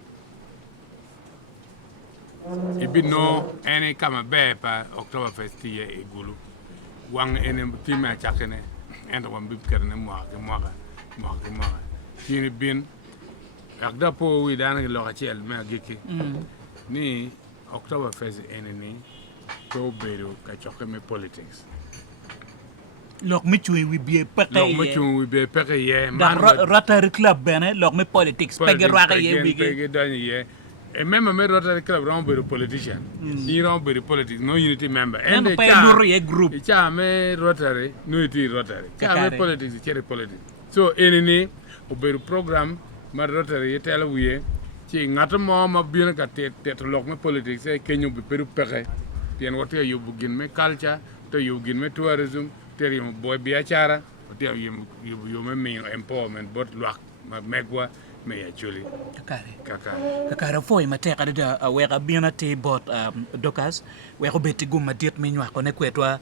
ibi no ene kama bepa October Fest ye e Gulu wang ene tima chakene enda wam bib kerne mo yini bin akda po wi dana lo ka chel me agiki ni October Fest ene ni to beru ka choke me politics lok mi chui wi bie peke lo mo chung wi be peke ye da Rotary Club bene lok mi politics pege raga ye wi pege dani ye e même me Rotary Club ron beru politician ni ron beru politics no unity member and the cha ye group cha me Rotary no iti Rotary cha me politics chere politics so ene ni o beru program ma Rotary ye tela wiye ci ngata mo ma bien ka te lok me politics e kenyu be peru peke tien wote yo bugin me culture to yo gin me tourism ter yo boy bi achara te yo me empowerment bot lok ma megwa me ya chuli kakare foi mate kada da wega bina te bot dokas wego beti gumma dit me nywa ko ne kwetwa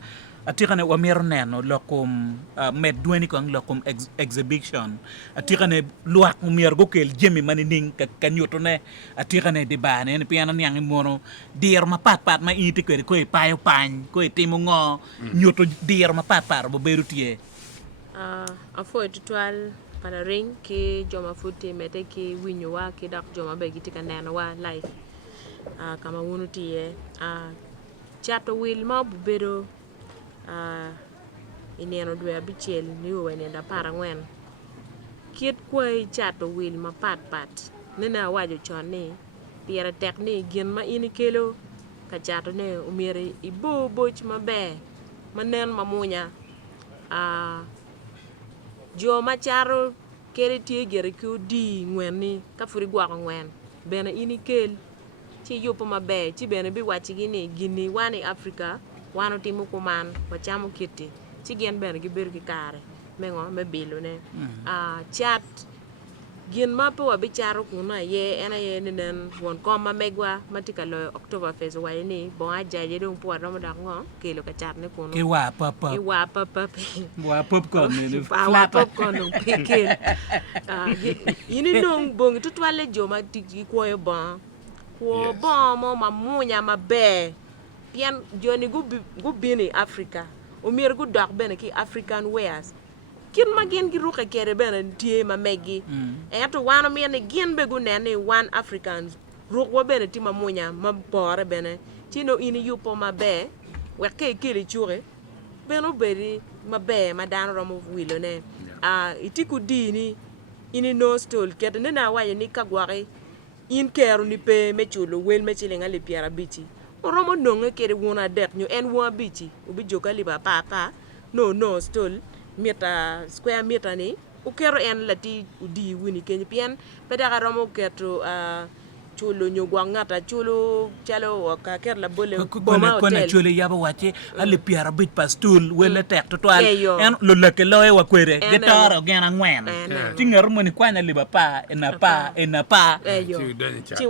atikane wa mero neno lokum med dueni kong lokum exhibition atikane luak mier go kel jemi manining ka nyoto ne atikane de bane ne piana nyang mono dir ma pat ma iti kwere ko payo pan ko timo ngo nyoto dir ma pat bo berutie afo tutual para ring ki joma futi mete ki winyo wa ki dak joma be gitika neno wa life kama wunu tie chato wil ma bubero ineno dwe abichiel ni wene da para ngwen kiet kwai chato wil ma pat nena wajo choni piera tekni gin ma ini kelo ka chato ne umire ibo boch mabe manen mamunya jo macharo kere tie gere ku di ngwen ni ka furi gwa ngwen bena ini kel ci yopo mabe ci bena bi wachi gini gini wani Africa wano timu kuman wachamu kiti ci gen bena gi ber gi kare mengo me bilo ne chat gin ma po bi charo kuna ye ena ye nen won ko ma megwa matika lo October Fest wa ni bon ajaje dum po ro da ngo kelo ka chat ne kuno ki wa papa wa popcorn ne flat popcorn no pikin yini dong bong tutwale joma tiki ko yo bon ko bon mo mamunya mabe pian joni gubini Africa o mir gu dak ben ki African wears kin magen gi ruke kere ben tie ma megi to wano mi ne gen be gu ne one Africans ruk wo ben ti mamunya ma bore ben tino ini yupo mabe we ke kili chure beno beri mabe madano romo wilo ne itiku dini ini no stol ket ne na waye ni kagware in keru ni pe mechulo wel mechilinga le piara bichi oromo nonge kere wona det nyu en wa bichi ubi joka liba papa no stol meta square meter ni ukero en lati udi wini kenyi pian pedaka romo keto chulo nyu gwangata chulo chalo ka ker la bole boma hotel kona chulo yaba wache ali piara bit pastul wele tek total en lo leke loe wa kwere gitaro gena ngwen tingar moni kwanya liba pa ena pa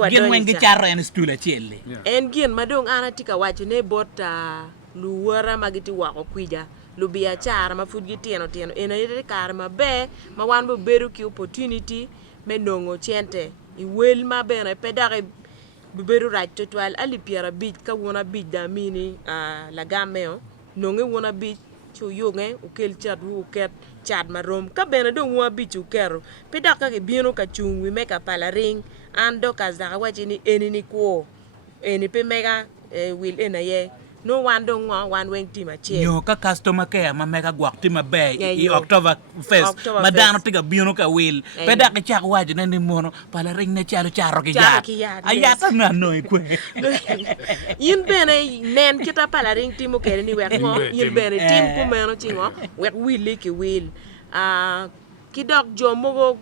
gen wen gicharo en stula chelle en gen madong ana tika wacho ne bota luwara magiti wako kwija lu biashara mafudgi tieno ena yete kar mabe ma wan bo beru ki opportunity menongo chente iwel ma bene pedare beru right total ali piara bit ka wona bit da mini la gameo nonge wona bit chu yonge ukel chat wu ket chat marom ka bene do wona bit chu kero pedaka ke bieno ka chung wi meka pala ring ando ka za wachi ni enini ko eni pe mega wil ena ye no wan dong wan weng team achiel nyo ka customer care ma mega gwak ti maber i nyo. October Fest October ma dano Fest. tiga bino ka wil peda ke chak waje ne ni mono pala ring ne chalo charo ki Charo yat ki yat, ayata na no kwe yin bene nen kita pala ring timo kere ni wek ngo yin bene tim ku meno tingo wek wili ki wil ki dok jomogo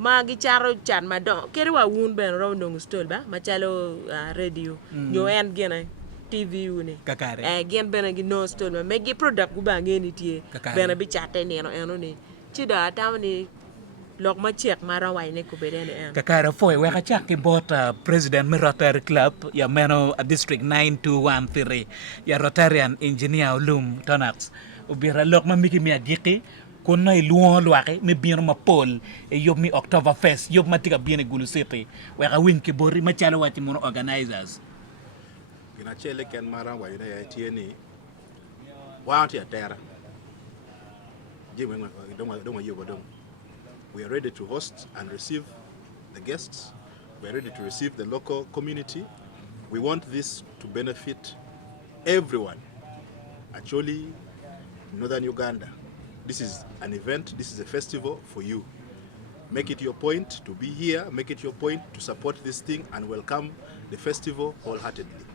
ma gi charo chan ma don kere wa wun ben ro ndong stol ba ma chalo radio nyo en gene TV uni Kakare. gen bene gi no stol ma gi product gu ba ngeni tie Kakare. bene bi chate neno eno ni chida tamni lok ma chek mara wai ne ko bedene en kakara foi we ka chak ki bota president mi Rotary Club ya meno a district 9213 ya Rotarian engineer Lum Tonax ubira lok ma miki mi agiki kun na luon luake mi bino ma pol e yob mi October Fest yob ma tiga bino Gulu City we ka win ki bori ma chalo wati mono organizers gina chele ken mara wa ina ya tieni wa ti atera jimwe dong yugo dong we are ready to host and receive the guests. We are ready to receive the local community. We want this to benefit everyone. Actually, Northern Uganda, this is an event, this is a festival for you. Make it your point to be here, make it your point to support this thing and welcome the festival wholeheartedly.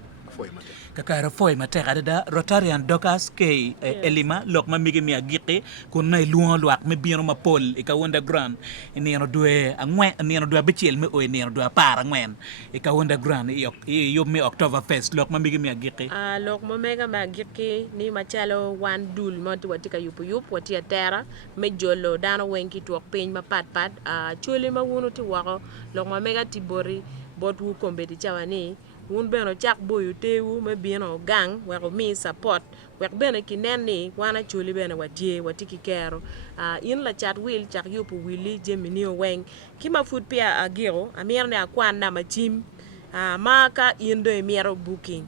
kakara foi mateka da Rotarian Docas ke elima lok ma migi mi agiti kun na luon luak me bino ma pol e ka wonda grand ni no due angwe ni no due bichel me o ni no due para ngwen e ka wonda grand e yob mi October Fest lok ma migi mi agiti lok mo mega ma giki ni machalo wan dul mo tu watika yup wati atera me jolo dano wenki tuok piny ma pat chuli ma wunu ti wako lok mo mega tibori bot wu kombe di chawani wun beno chak boyu tewu me bino gang weko mi support wek bene kinen ni wana chuli bene watie watiki kero in la chat will chak yupu wili jemini weng kima food pia agiro amir ne akwan na machim maka indo emiro booking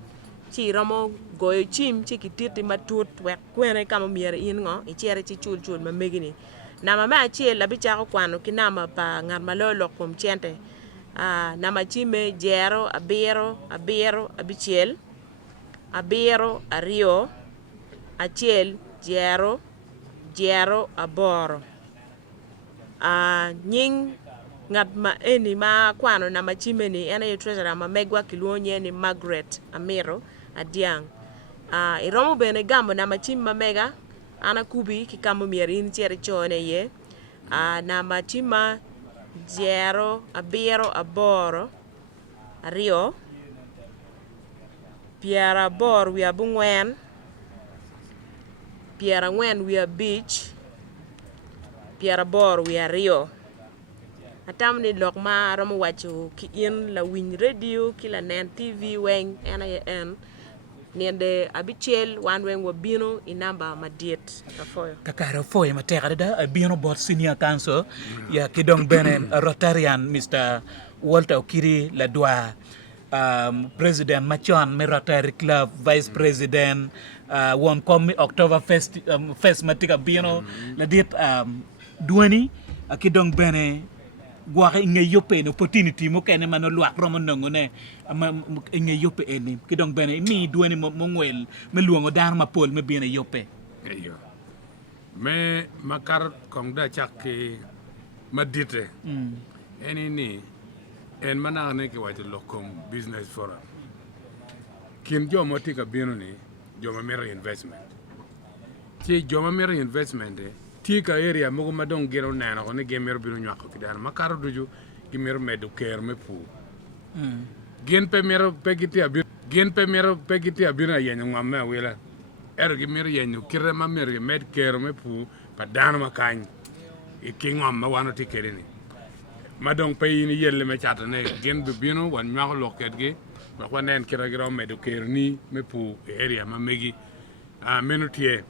chi romo goyo chim chi kititi matut wek kwene kama mier in ngo ichere chi chul ma megini na mama achie labi chako kwano kinama pa ngar malolo kum chente nama chime jero abiro abichiel abiro ario achiel jero aboro nying ngat ma eni ma kwano nama chime ni ena treasurer ma megwa kiluonye ni Margaret Amiro Adiang iromo bene gambo nama chim ma mega ana kubi kikamo mierin chere chone ye nama chima jero abiro aboro ario piara bor wi abungwen piara ngwen wi abich piara bor wi ario atam ni lok ma romo wacho ki in la win radio ki la nen TV weng NIN niende abichel wan weng wabino inamba madiet kafoyo kakara foi mateka da bino bot senior council ya kidong benen Rotarian Mr. Walter Okiri Ladwa President Machon me Rotary Club Vice President won come October Fest matika bino la dit duani akidong bene gwa nge yope no opportunity mo kene mano luak romo nongo ne nge yope eni kidong bene mi duani mo ngwel me luongo dar ma pol me bine yope eyo me makar kong da chakke madite eni ni en mana ne ke wajto lokom business forum kin jo motika bino ni jo ma mere investment ti jo ma mere investment tika area mo ma don gero nana ko ne gemer bino nyako kidan makar duju gemer medu ker me pu gen pe mero pegiti abina yenyo ngame wela gemer yenyo kire ma mere med ker me pu padan ma kan e kingom ma wano tikere ni madong pe ni yelle me chata ne gen be bino wan nyako loket ge ko nen kira giro medu ker ni me pu area ma megi menutie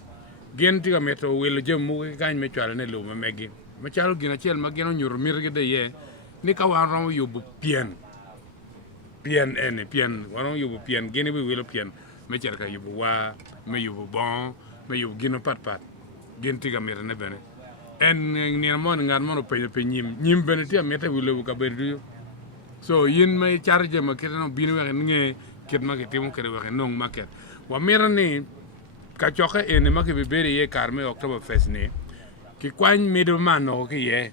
gen tiga meto wel jëm mu gañ me cial ne lu ma megi ma cial gina ciel ma gino nyur mirge de ye ni ka wan rom yubu pien ene pien wan yubu pien gene bi wel pien me cial ka yubu wa me yubu bon me yubu gino pat gen tiga meto ne bene en ni mon ngar mon pe nyim bene ti meta wilu ka berdu so yin may charge ma ketano binu waxe nge ket ma ketimo kere waxe nong maket wa mira ni ka choka ene ma ke be bere ye karme October Fest ni ki kwany middleman no ki ye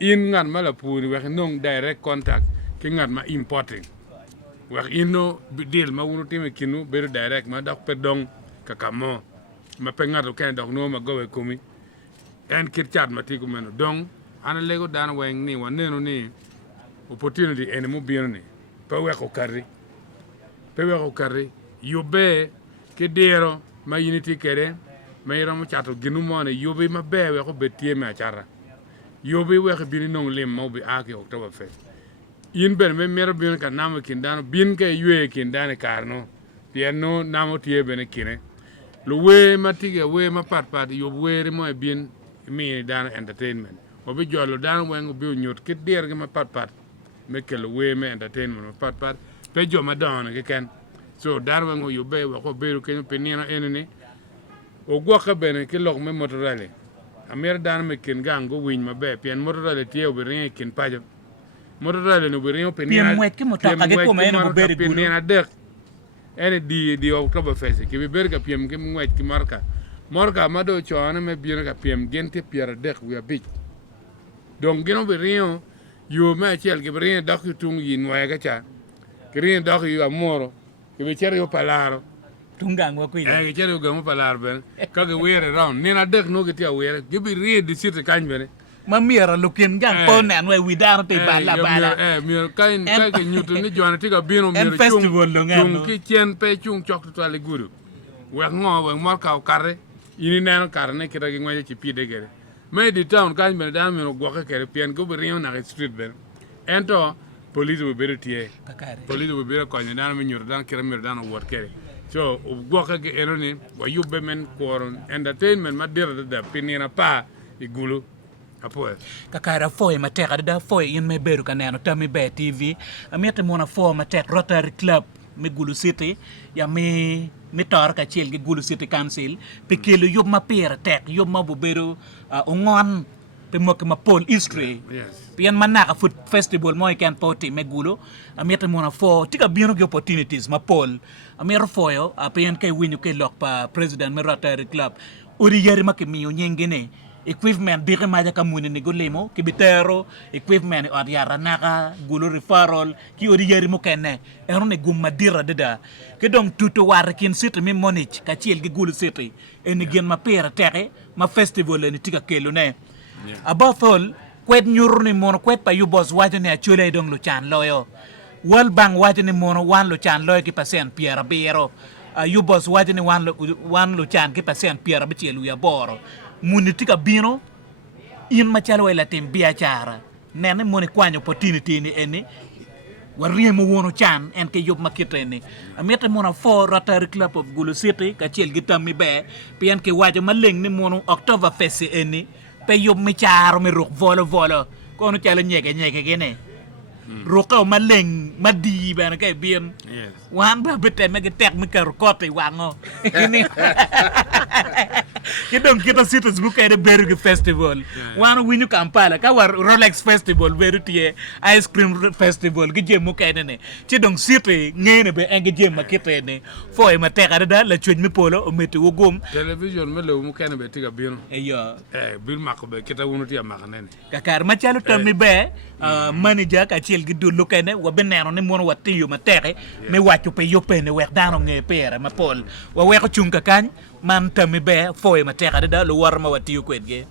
in ngan mala puri we nong direct contact ki ngan ma importing we ino deal ma wunu time kinu bere direct ma dak pedong kakamo ma pengato ken dok no ma gowe kumi en kit chat ma tiku meno dong ana lego dana weng ni waneno ni opportunity ene mo bieno ni pa we ko karri yobe ke dero ma unity kere ma yero mo chato ginu mo ne yobe ma be we ko betie ma chara yobe we ko bini nong lim mo bi ake October Fest yin ben me mero bin ka namo kindano bin ke yue kindane karno piano namo tie bene kine lo we matige we ma pat yo we mo bin mi dan entertainment obi jolo dan wengo bi nyot ke der ma pat me ke lo we me entertainment pat pe jo ma don ke ken so dar wengo yo be ko be ke penina enene o gwa ka bene ke lok me motorale amer dan me ken gango win ma be pien motorale tie obi rin ken pajo motorale no bi rin penina piem wet ke motoka ge ko me no bere gulu penina dek ene di October Fest ke be berga piem ke mwet ki marka ma do choane me biere ka piem gente pier dek we big donc geno be rien yo ma chel ke rien dak tung yin wa ga cha ke rien dak yo amoro ke be cher yo palaro tungang wa kuida ke cher yo gamu palar ben ka ge were round ni na dek no ke tia were ke be rien di site kan bene ma miera lukin gang po nan we widaro te bala mier kain ka ke nyuto ni jwana ti ka bino mier chung ki chen pe chung chok to ale guru we ngo we mor ka karre ini neno karne kita gi ngwaje ci pide gere me di town kan ben dan me go ka kere pien go be rion na street ben ento police be beretie police be bere ko ni dan me nyur dan kere mir dan wor kere so go ka ge eroni wa yubbe men ko entertainment ma dir da pinina pa i gulu apo kakara foi mateka da foi in me beru kaneno tami be TV amiete mona fo matek Rotary Club me Gulu City ya me tor ka chel gi Gulu City Council pe kelo yob ma pere tek yob ma buberu ongon pe mok ma pol history pian manaka food festival mo ikan poti me Gulu amiete mona fo tika bino gi opportunities ma pol amero foyo pian kay winyu kay lok pa president me Rotary Club uri yeri makimiyo nyengene equipment bire maja kamune ni golemo ki bitero equipment od yara naka Gulu referral ki odi yeri mo kenne erone gumma dira deda ke dong tuto war kin city mi monich ka chiel gi Gulu City en gen ma pere tere ma festival ni tika kelo ne above all kwet nyurni mono kwet pa yubos wajane achule dong lu chan loyo wal bang wajane mono wan lu chan loyo ki pasen piera biro yubos wajane wan lu chan ki pasen piera bichelu ya boro munitika bino in machalo ela tem biachara nene moni kwanyo opportunity ni eni warriemo wono chan en ke yob makete ni amete mona for Rotary Club of Gulu City ka chiel gitami be pien ke wajo maleng ni mono October Fest eni pe yob mi charo mi ruk volo kono chalo nyege gene roka maleng madi bana kay bien wan ba bete me tek mi kar kote wango ini kidong kita situs buka de Berugi Festival wan winyu Kampala ka war Rolex Festival beru tie ice cream festival gi jemu kay ne ci dong city ngene be en gi jema kite ne foy ma tek ada la chuñ mi polo o metti wo gom television me lew mu ken be tiga bino eyo bir makko be kita wonu tie mak nene kakar ma chalu tammi be manager ka chiel gi dulu kene wa beneno ne mono watti yu ma tek me waccu pe yopene wek dano nge pere ma pol wa weko chunka kany man tammi be foy ma tek ada lo war ma watti yu kwetge